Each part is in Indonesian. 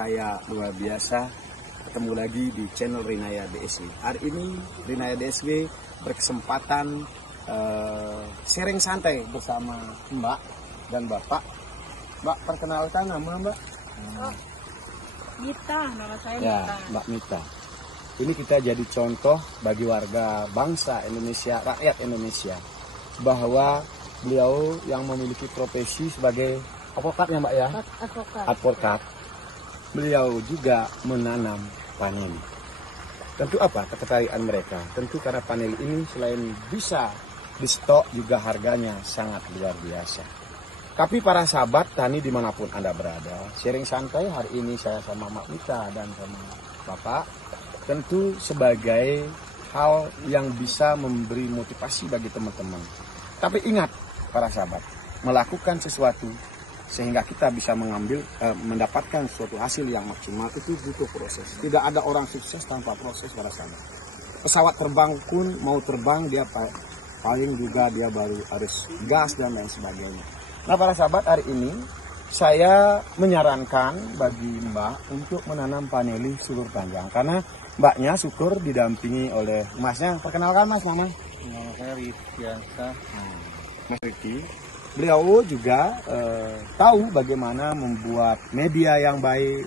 Kayak luar biasa, ketemu lagi di channel Rinaya DSW. Hari ini Rinaya DSW berkesempatan sharing santai bersama Mbak dan Bapak. Mbak, perkenalkan nama Mbak. Mita, nama saya Ya, Mita. Mbak Mita. Ini kita jadi contoh bagi warga bangsa Indonesia, rakyat Indonesia, bahwa beliau yang memiliki profesi sebagai advokat ya Mbak ya, advokat. Beliau juga menanam paneli. Tentu apa ketertarikan mereka? Tentu karena paneli ini selain bisa di stok juga harganya sangat luar biasa. Tapi para sahabat tani dimanapun Anda berada, sharing santai hari ini saya sama Mbak Mita dan sama Bapak, tentu sebagai hal yang bisa memberi motivasi bagi teman-teman. Tapi ingat para sahabat, melakukan sesuatu sehingga kita bisa mendapatkan suatu hasil yang maksimal itu butuh proses. Tidak ada orang sukses tanpa proses para sahabat. Pesawat terbang pun mau terbang dia paling juga dia baru harus gas dan lain sebagainya. Nah para sahabat, hari ini saya menyarankan bagi Mbak untuk menanam paneli sulur panjang karena Mbaknya syukur didampingi oleh Masnya. Perkenalkan Mas, nama? Nama saya Rifkiansa. Mas Riki. Beliau juga tahu bagaimana membuat media yang baik,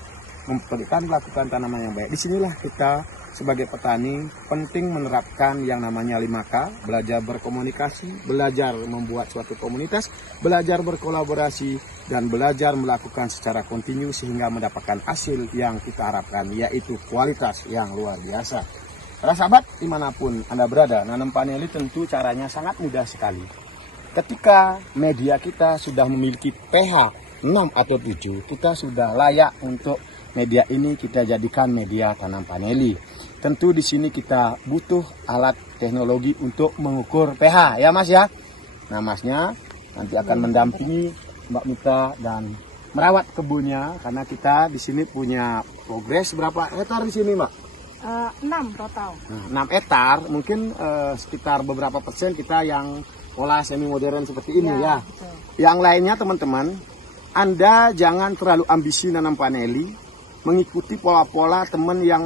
melakukan tanaman yang baik. Disinilah kita sebagai petani penting menerapkan yang namanya 5K, belajar berkomunikasi, belajar membuat suatu komunitas, belajar berkolaborasi, dan belajar melakukan secara kontinu sehingga mendapatkan hasil yang kita harapkan, yaitu kualitas yang luar biasa. Para sahabat, dimanapun Anda berada, nanam paneli tentu caranya sangat mudah sekali. Ketika media kita sudah memiliki pH 6 atau 7, kita sudah layak untuk media ini kita jadikan media tanam paneli. Tentu di sini kita butuh alat teknologi untuk mengukur pH, ya Mas ya. Nah Masnya nanti akan mendampingi Mbak Mita dan merawat kebunnya karena kita di sini punya progres berapa hektar di sini Mbak? 6 total. Nah, 6 hektar, mungkin sekitar beberapa persen kita yang pola semi modern seperti ini ya. Betul. Yang lainnya teman-teman, Anda jangan terlalu ambisi nanam paneli, mengikuti pola-pola teman yang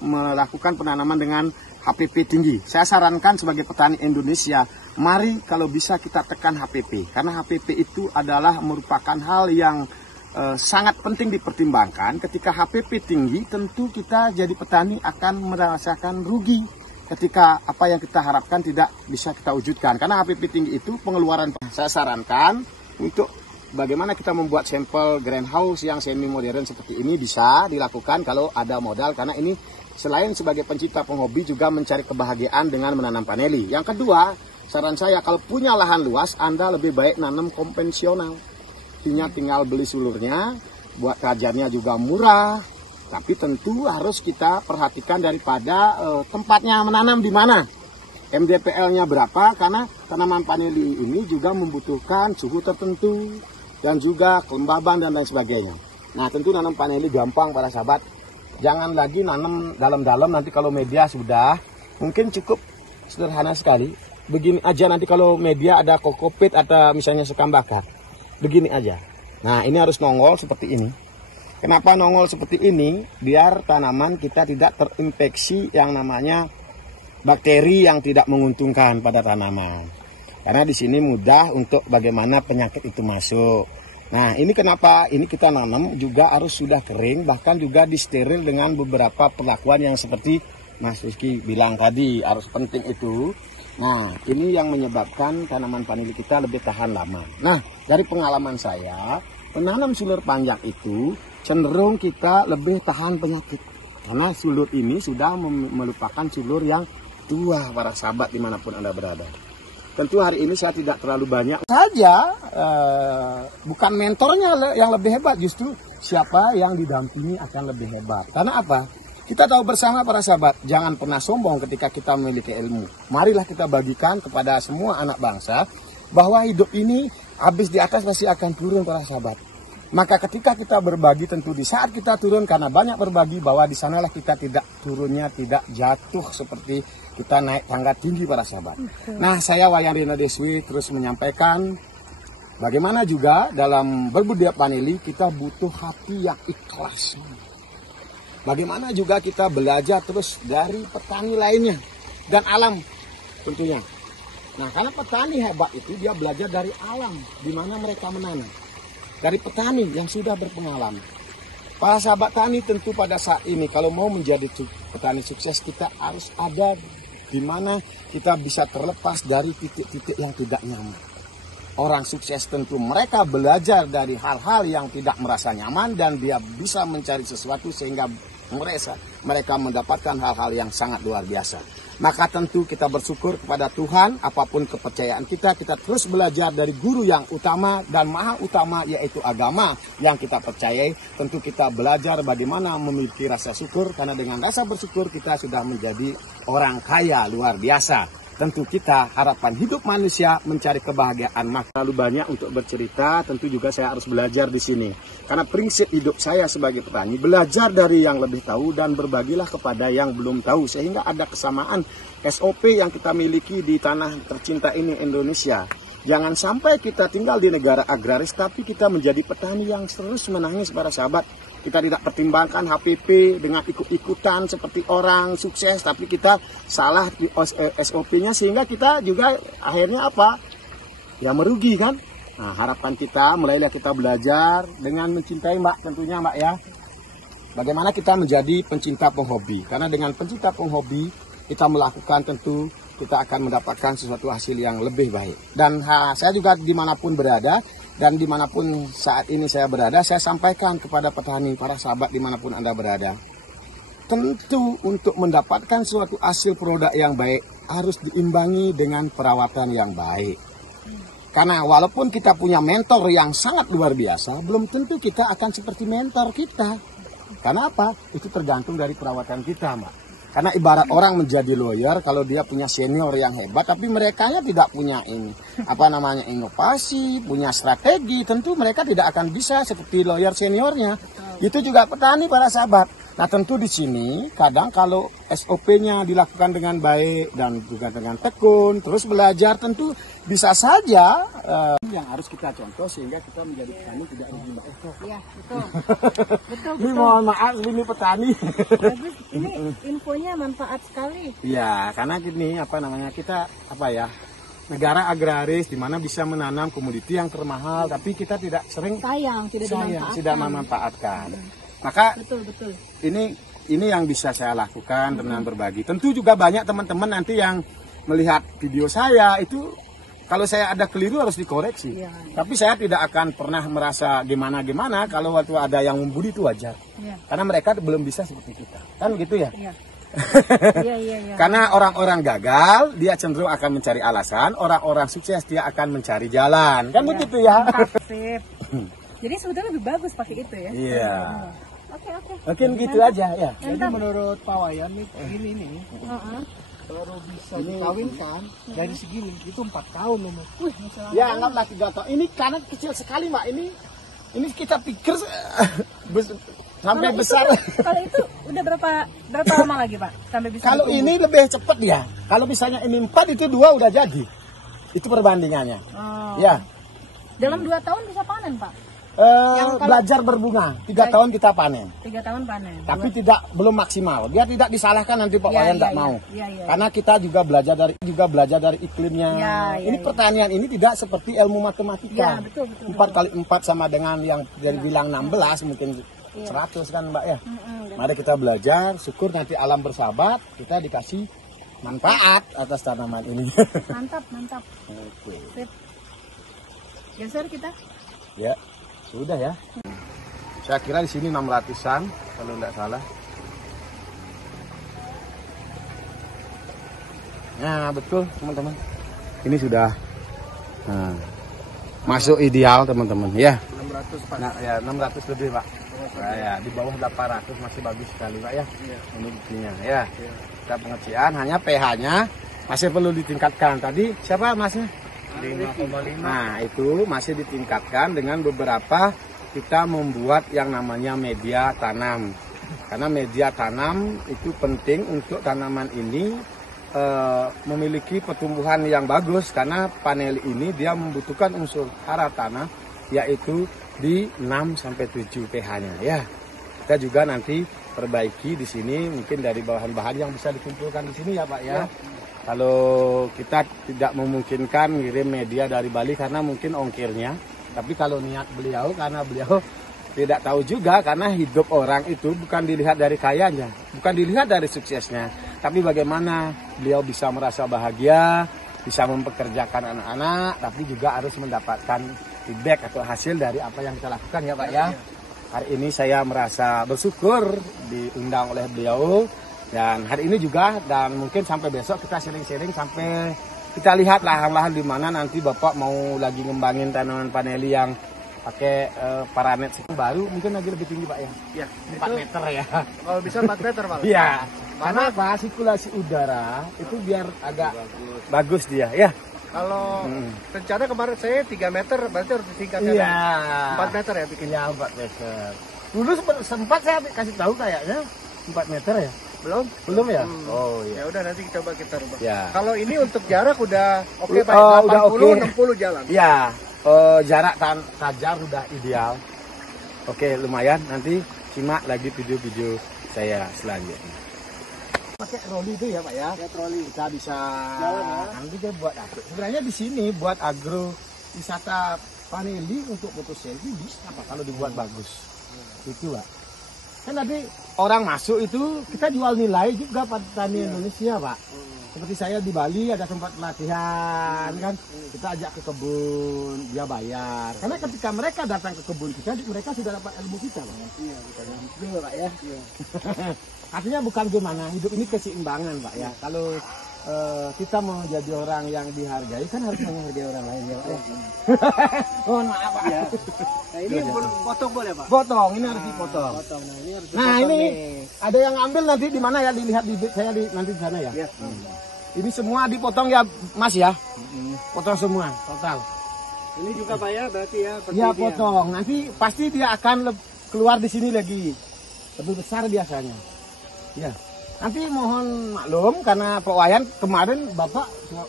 melakukan penanaman dengan HPP tinggi. Saya sarankan sebagai petani Indonesia, mari kalau bisa kita tekan HPP. Karena HPP itu adalah merupakan hal yang sangat penting dipertimbangkan. Ketika HPP tinggi, tentu kita jadi petani akan merasakan rugi ketika apa yang kita harapkan tidak bisa kita wujudkan. Karena HPP tinggi itu pengeluaran. Saya sarankan untuk bagaimana kita membuat sampel greenhouse yang semi modern seperti ini bisa dilakukan kalau ada modal. Karena ini selain sebagai pencinta penghobi juga mencari kebahagiaan dengan menanam paneli. Yang kedua, saran saya kalau punya lahan luas, Anda lebih baik nanam konvensional. Tinggal beli sulurnya, buat kajarnya juga murah, tapi tentu harus kita perhatikan daripada tempatnya menanam di mana, MDPL-nya berapa, karena tanaman paneli ini juga membutuhkan suhu tertentu dan juga kelembaban dan lain sebagainya. Nah tentu nanam paneli gampang para sahabat, jangan lagi nanam dalam-dalam, nanti kalau media sudah, mungkin cukup sederhana sekali, begini aja nanti kalau media ada kokopit atau misalnya sekam bakar. Begini aja. Nah ini harus nongol seperti ini. Kenapa nongol seperti ini? Biar tanaman kita tidak terinfeksi yang namanya bakteri yang tidak menguntungkan pada tanaman. Karena di sini mudah untuk bagaimana penyakit itu masuk. Nah ini kenapa ini kita nanam juga harus sudah kering, bahkan juga disteril dengan beberapa perlakuan yang seperti Mas Rizky bilang tadi, harus penting itu. Nah, ini yang menyebabkan tanaman paneli kita lebih tahan lama. Nah, dari pengalaman saya, menanam sulur panjang itu cenderung kita lebih tahan penyakit. Karena sulur ini sudah melupakan sulur yang tua, para sahabat dimanapun Anda berada. Tentu hari ini saya tidak terlalu banyak saja, bukan mentornya yang lebih hebat, justru siapa yang didampingi akan lebih hebat. Karena apa? Kita tahu bersama para sahabat, jangan pernah sombong ketika kita memiliki ilmu. Marilah kita bagikan kepada semua anak bangsa bahwa hidup ini habis di atas pasti akan turun para sahabat. Maka ketika kita berbagi, tentu di saat kita turun karena banyak berbagi, bahwa di sanalah kita tidak turunnya, tidak jatuh seperti kita naik tangga tinggi para sahabat. Nah, saya Wayan Rina Deswi terus menyampaikan bagaimana juga dalam berbudidaya paneli kita butuh hati yang ikhlas. Bagaimana juga kita belajar terus dari petani lainnya dan alam tentunya. Nah, karena petani hebat itu dia belajar dari alam di mana mereka menanam. Dari petani yang sudah berpengalaman. Para sahabat tani tentu pada saat ini kalau mau menjadi petani sukses, kita harus ada di mana kita bisa terlepas dari titik-titik yang tidak nyaman. Orang sukses tentu mereka belajar dari hal-hal yang tidak merasa nyaman dan dia bisa mencari sesuatu sehingga mereka mendapatkan hal-hal yang sangat luar biasa. Maka tentu kita bersyukur kepada Tuhan, apapun kepercayaan kita terus belajar dari guru yang utama dan maha utama, yaitu agama yang kita percayai. Tentu kita belajar bagaimana memiliki rasa syukur, karena dengan rasa bersyukur kita sudah menjadi orang kaya luar biasa. Tentu kita harapan hidup manusia mencari kebahagiaan. Maka terlalu banyak untuk bercerita, tentu juga saya harus belajar di sini. Karena prinsip hidup saya sebagai petani, belajar dari yang lebih tahu dan berbagilah kepada yang belum tahu. Sehingga ada kesamaan SOP yang kita miliki di tanah tercinta ini Indonesia. Jangan sampai kita tinggal di negara agraris, tapi kita menjadi petani yang terus menangis para sahabat. Kita tidak pertimbangkan HPP dengan ikut-ikutan seperti orang sukses, tapi kita salah di SOP-nya sehingga kita juga akhirnya apa? Ya merugi kan? Nah, harapan kita mulailah kita belajar dengan mencintai Mbak tentunya Mbak ya. Bagaimana kita menjadi pencinta penghobi? Karena dengan pencinta penghobi kita melakukan tentu kita akan mendapatkan sesuatu hasil yang lebih baik. Dan saya juga dimanapun berada dan dimanapun saat ini saya berada, saya sampaikan kepada petani, para sahabat dimanapun Anda berada. Tentu untuk mendapatkan suatu hasil produk yang baik harus diimbangi dengan perawatan yang baik. Karena walaupun kita punya mentor yang sangat luar biasa, belum tentu kita akan seperti mentor kita. Karena apa? Itu tergantung dari perawatan kita, Mbak. Karena ibarat orang menjadi lawyer, kalau dia punya senior yang hebat, tapi mereka tidak punya inovasi, punya strategi, tentu mereka tidak akan bisa seperti lawyer seniornya. Itu juga petani para sahabat. Nah tentu di sini kadang kalau SOP-nya dilakukan dengan baik dan juga dengan tekun, terus belajar tentu bisa saja yang harus kita contoh sehingga kita menjadi petani tidak rugi Mbak Eko. Iya, betul. Betul, Ini betul. mohon maaf ini petani. Bagus. Ini infonya manfaat sekali. Ya karena gini apa namanya kita apa ya negara agraris di mana bisa menanam komoditi yang termahal tapi kita tidak sering Sayang tidak dimanfaatkan. tidak memanfaatkan. Maka Betul, betul. ini yang bisa saya lakukan dengan berbagi. Tentu juga banyak teman-teman nanti yang melihat video saya itu kalau saya ada keliru harus dikoreksi. Iya. Tapi saya tidak akan pernah merasa gimana-gimana kalau waktu ada yang membuli itu wajar. Iya. Karena mereka belum bisa seperti kita. Kan gitu ya? Iya. Iya. Karena orang-orang gagal dia cenderung akan mencari alasan, orang-orang sukses dia akan mencari jalan. Kan Iya. begitu ya? Sip. Jadi sebetulnya lebih bagus pakai itu ya. Iya. Oke. Mungkin gitu aja ya. Jadi menurut Pak Wayan nih, ini Heeh. baru bisa dikawinkan dari segini itu 4 tahun loh. Wih, masya Allah. Ya anggaplah 3 tahun. Ini karena kecil sekali Mbak. Ini kita pikir sampai Kalau besar. Kalau itu udah berapa lama lagi Pak sampai bisa? Kalau ditumbuh? ini lebih cepat ya. Kalau misalnya ini 4 itu 2 udah jadi. Itu perbandingannya. Oh. Ya. Dalam 2 tahun bisa panen Pak. Yang kalau- Belajar berbunga. 3 tahun kita panen. 3 tahun panen. Tapi belum maksimal. Dia tidak disalahkan nanti Pak Iya, Wayan iya, tidak iya. mau. Iya. Karena kita juga belajar dari iklimnya. Iya, Ini iya. pertanian ini tidak seperti ilmu matematika. Iya, betul. 4 kali 4 sama dengan yang dari bilang 16 mungkin Iya. 100 kan Mbak ya. Mm-mm. Mari kita belajar, syukur nanti alam bersahabat, kita dikasih manfaat atas tanaman ini. Mantap. Oke. Sip. Geser kita. Ya, sudah ya. Saya kira di sini 600-an kalau tidak salah. Nah, betul teman-teman. Ini sudah masuk ideal teman-teman ya. 600 Pak. Nah, ya 600 lebih Pak. Nah, ya di bawah 800 masih bagus sekali Pak ya. Iya. Ini buktinya ya. Kita pengerjaan hanya pH-nya masih perlu ditingkatkan. Tadi siapa Masnya? 5,5. Nah, itu masih ditingkatkan dengan beberapa kita membuat yang namanya media tanam. Karena media tanam itu penting untuk tanaman ini memiliki pertumbuhan yang bagus karena panel ini dia membutuhkan unsur hara tanah yaitu di 6 sampai 7 pH-nya ya. Kita juga nanti perbaiki di sini mungkin dari bahan-bahan yang bisa dikumpulkan di sini ya Pak ya. Kalau kita tidak memungkinkan ngirim media dari Bali karena mungkin ongkirnya, tapi kalau niat beliau karena beliau tidak tahu juga karena hidup orang itu bukan dilihat dari kayanya, bukan dilihat dari suksesnya, tapi bagaimana beliau bisa merasa bahagia, bisa mempekerjakan anak-anak, tapi juga harus mendapatkan feedback atau hasil dari apa yang kita lakukan ya Pak ya. Hari ini saya merasa bersyukur diundang oleh beliau. Dan hari ini juga dan mungkin sampai besok kita sharing-sharing sampai kita lihat lahan-lahan di mana nanti Bapak mau lagi ngembangin tanaman paneli yang pakai paranet baru mungkin lagi lebih tinggi Pak ya. Iya. 4 meter ya. Kalau bisa 4 meter Pak. Iya. Karena apa? Sirkulasi udara itu biar agak bagus dia ya. Kalau rencana kemarin saya 3 meter berarti harus ditingkatkan. Iya. 4 meter ya bikin. Iya 4 meter. Dulu sempat saya kasih tahu kayaknya 4 meter ya. Belum ya? Oh Ya iya. udah nanti coba kita rubah. Ya. Kalau ini untuk jarak udah oke Pak. Oh, udah 80 oke. 60 jalan. Ya, jarak tajar udah ideal. Oke, lumayan. Nanti simak lagi video-video saya selanjutnya. Pakai troli itu ya Pak ya? Ya troli. Kita bisa Jalan, ya. nanti dia buat agro. Sebenarnya di sini buat agro wisata paneli untuk foto selfie bisa Pak kalau dibuat bagus. Itu Pak. Kan tadi orang masuk itu kita jual nilai juga petani Indonesia Pak. Seperti saya di Bali ada tempat pelatihan kan, kita ajak ke kebun, dia bayar. Karena ketika mereka datang ke kebun kita, mereka sudah dapat ilmu kita Pak. Iya, betul. Betul Pak ya. Iya. Artinya bukan gimana, hidup ini keseimbangan Pak ya. Kalau kita mau jadi orang yang dihargai kan harus menghargai orang lain ya Pak ya. Mohon maaf Pak. Iya. Nah ini potong boleh Pak? Potong, ini harus dipotong. Potong. Nah ini harus Nah dipotong ini nih. ada yang ambil nanti di mana ya, dilihat di saya nanti di sana ya. Iya. Ini semua dipotong ya Mas ya. Potong semua total. Ini juga Pak ya berarti ya. seperti Ya ini potong. Nanti pasti dia akan keluar di sini lagi. Lebih besar biasanya. Ya. Nanti mohon maklum karena Pak Wayan kemarin Bapak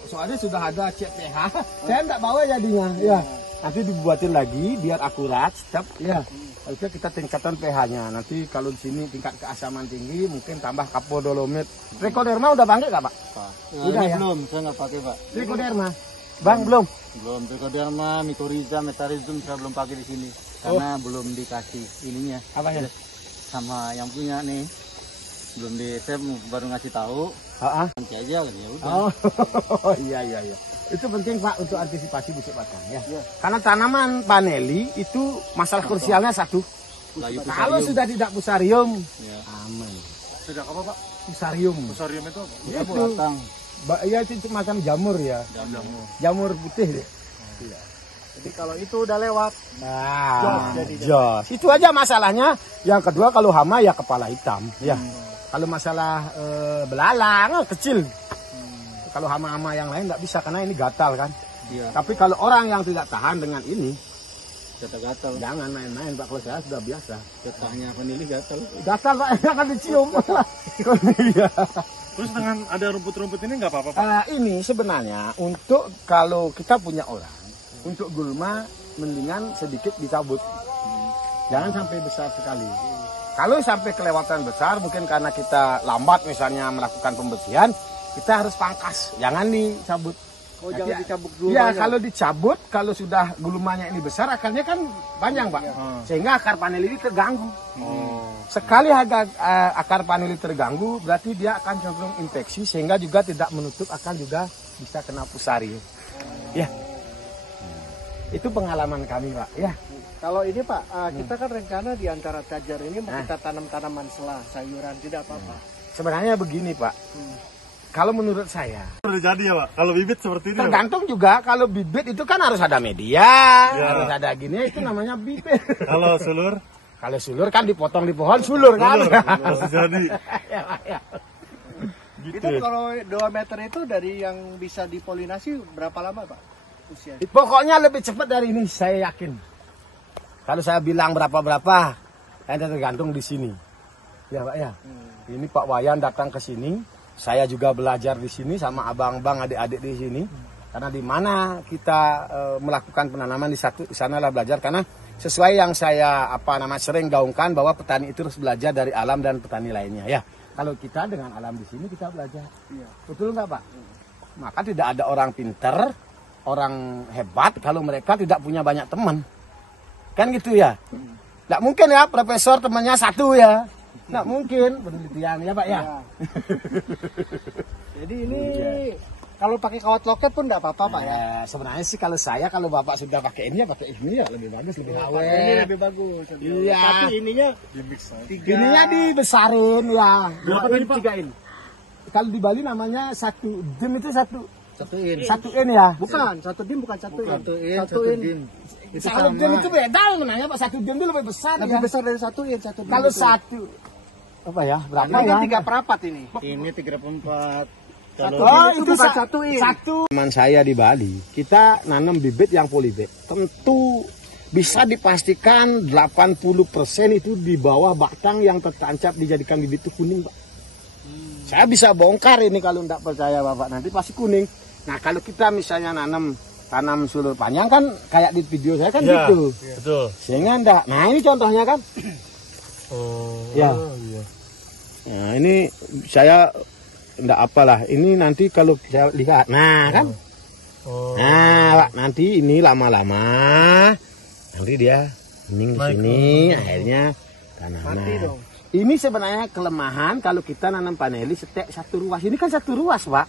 soalnya sudah ada cek pH. Saya enggak bawa jadinya. Ya. Nanti dibuatin lagi biar akurat, step. Ya. Harusnya kita tingkatan pH-nya. Nanti kalau di sini tingkat keasaman tinggi mungkin tambah kapodolomit. Trichoderma udah pakai nggak Pak? Udah ya? Belum, saya nggak pakai Pak. Trichoderma. Bang belum? Belum, Trichoderma, Mycorrhiza, Metarizum saya belum pakai di sini. Karena belum dikasih ininya. Apa ya? Sama yang punya nih. Belum saya baru ngasih tahu. Nanti aja kan ya udah. Oh iya. Itu penting Pak untuk antisipasi busuk batang ya. Karena tanaman paneli itu masalah krusialnya satu. Kalau sudah tidak fusarium, aman. Sudah apa Pak? Fusarium. Fusarium itu Itu batang. Ya itu macam jamur ya. Jamur putih deh. Iya. Jadi kalau itu udah lewat, jos. Itu aja masalahnya. Yang kedua kalau hama ya kepala hitam, ya. Kalau masalah belalang kecil. Kalau hama-hama yang lain nggak bisa karena ini gatal kan. Iya. Tapi kalau orang yang tidak tahan dengan ini, gatal. jangan main-main Pak. Kalau saya sudah biasa. Getahnya panili gatal. Gatal Pak, akan dicium. Iya. Terus dengan ada rumput-rumput ini nggak apa-apa Pak? Ini sebenarnya untuk kalau kita punya orang, untuk gulma mendingan sedikit dicabut. Jangan sampai besar sekali. Kalau sampai kelewatan besar, mungkin karena kita lambat misalnya melakukan pembersihan, kita harus pangkas, jangan dicabut. Oh, jangan dicabut dulu. Ya, kalau dicabut, kalau sudah gulmanya ini besar, akarnya kan panjang Pak. Sehingga akar panel ini terganggu. Sekali akar panel terganggu, berarti dia akan cenderung infeksi, sehingga juga tidak menutup, akan juga bisa kena fusarium. Ya, itu pengalaman kami Pak. Ya. Kalau ini Pak, kita kan rencana di antara tajar ini mau kita tanam tanaman selah, sayuran, tidak apa-apa. Sebenarnya begini Pak, kalau menurut saya Terjadi ya Pak, kalau bibit seperti ini tergantung juga. Kalau bibit itu kan harus ada media, harus ada gini, itu namanya bibit. Kalau sulur? Kalau sulur kan dipotong di pohon sulur kan. Masih jadi. Ya. Gitu. Itu kalau 2 meter itu dari yang bisa dipolinasi berapa lama Pak usia? Pokoknya lebih cepat dari ini, saya yakin. Kalau saya bilang berapa-berapa, nanti tergantung di sini. Ya Pak ya. Ini Pak Wayan datang ke sini, saya juga belajar di sini sama abang-abang, adik-adik di sini. Karena di mana kita melakukan penanaman di sanalah belajar. Karena sesuai yang saya sering gaungkan bahwa petani itu harus belajar dari alam dan petani lainnya. Ya. Kalau kita dengan alam di sini kita belajar. Iya. Betul nggak Pak? Maka tidak ada orang pinter, orang hebat kalau mereka tidak punya banyak teman. Kan gitu ya. Nggak mungkin ya profesor temannya 1 ya. Nggak mungkin penelitian ya Pak ya. Jadi ini kalau pakai kawat loket pun nggak apa-apa Pak ya. Sebenarnya sih kalau Bapak sudah pakai ini ya pakai ini ya lebih bagus, lebih awet. Ini lebih bagus. Iya. Tapi ininya ininya dibesarin ya. Berapa tadi Pak? 3 in. Kalau di Bali namanya 1 dim itu 1 1 in ya. Bukan, 1 dim bukan 1 in. 1 in. Itu Kalau dim itu beda sebenarnya Pak. 1 dim itu lebih besar. Lebih ya. besar dari 1 in. 1 dim. Kalau 1 apa ya? Berapa ini ya? kan 3/4 ini. Ini 3/4. Oh, itu bukan 1 in. Teman saya di Bali, kita nanam bibit yang polybag. Tentu bisa dipastikan 80% itu di bawah batang yang tertancap dijadikan bibit itu kuning, Pak. Saya bisa bongkar ini kalau tidak percaya Bapak, nanti pasti kuning. Nah, kalau kita misalnya tanam sulur panjang kan kayak di video saya kan Ya, gitu. betul. Sehingga enggak. Nah, ini contohnya kan. Ya. Iya. Nah, ini saya enggak apalah. Ini nanti kalau saya lihat. Nah, kan. Nah, Pak, nanti ini lama-lama nanti dia bening di sini, akhirnya tanaman. Ini sebenarnya kelemahan kalau kita nanam paneli setiap 1 ruas. Ini kan 1 ruas, Pak.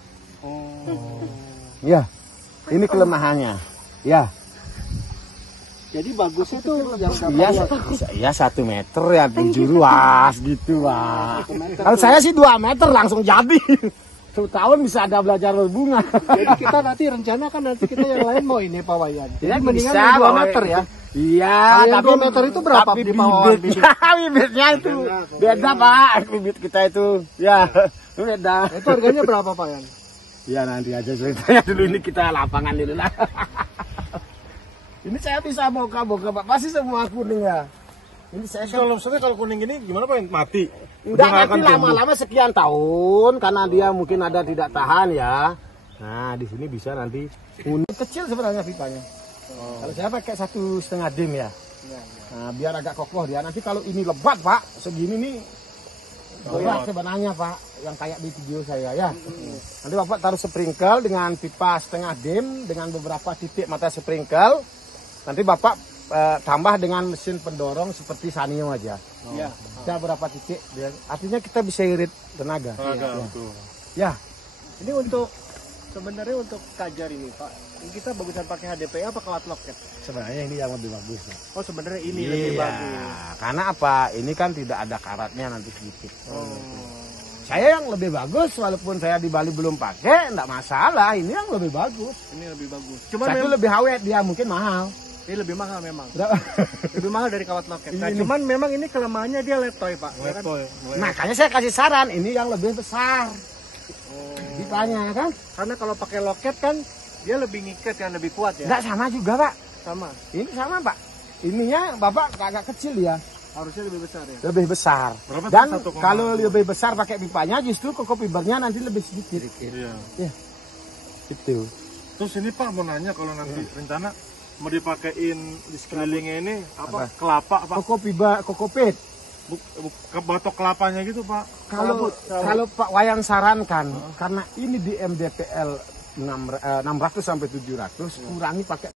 Ya. Ini kelemahannya. Ya. Jadi bagus itu yang Ya 1 meter ya 7 ruas gitu, Pak. Kalau saya sih 2 meter langsung jadi. 1 tahun bisa ada belajar berbunga. Jadi kita nanti rencana kan nanti kita yang lain mau ini Pak Wayan. Jadi Ya, mendingan bisa, yang 2 Pak. meter ya. Iya, Kalau yang 2 meter itu berapa tapi di bawah bibitnya itu beda, Pak. Bibit kita itu. Ya, beda. Itu harganya berapa Pak Yan? Ya nanti aja ceritanya dulu, ini kita lapangan dulu lah. Ini saya bisa boka-boka Pak, pasti semua kuning ya. Ini saya Kalau misalnya kalau kuning gini gimana Pak? Mati. Udah nggak nanti lama-lama sekian tahun karena dia mungkin ada tidak tahan ya. Nah di sini bisa nanti kuning. kecil sebenarnya pipanya. Kalau saya pakai 1,5 dim ya. Nah, biar agak kokoh dia. Nanti kalau ini lebat Pak, segini nih berat sebenarnya Pak, yang kayak di video saya ya. Nanti Bapak taruh sprinkle dengan pipa 1,5 dim dengan beberapa titik mata sprinkle. Nanti Bapak tambah dengan mesin pendorong seperti Sanyo aja. Ya. Ada berapa titik, artinya kita bisa irit tenaga. Betul. Ya, Ini untuk sebenarnya untuk kajar ini Pak. Kita bagusan pakai HDPE apa kawat loket? sebenarnya ini yang lebih bagus. Pak. Oh sebenarnya ini lebih Iya, bagus. karena apa? Ini kan tidak ada karatnya nanti sedikit. Saya yang lebih bagus, walaupun saya di Bali belum pakai, enggak masalah. Ini yang lebih bagus. Ini lebih bagus. Cuman Satu lebih awet, dia mungkin mahal. ini lebih mahal memang. Lebih mahal dari kawat loket. Nah, Ini. cuman memang ini kelemahannya dia letoy Pak. Ya kan? Makanya saya kasih saran, ini yang lebih besar. Pipanya kan? Karena kalau pakai loket kan dia lebih ngikat kan lebih kuat ya. Enggak sama juga Pak. Sama. Ini sama Pak. Ininya Bapak agak kecil ya. Harusnya lebih besar ya. Lebih besar. Berapa tuh? Dan 1,2? kalau lebih besar pakai pipanya, justru koko fibernya nanti lebih sedikit. Iya. Gitu. Terus ini Pak mau nanya kalau nanti rencana mau dipakein di sekelilingnya ini apa? Kelapa Pak? Koko pit. Batok kelapanya gitu Pak. Kalau Pak Wayan sarankan, karena ini di MDPL 600 sampai 700, kurangi pakai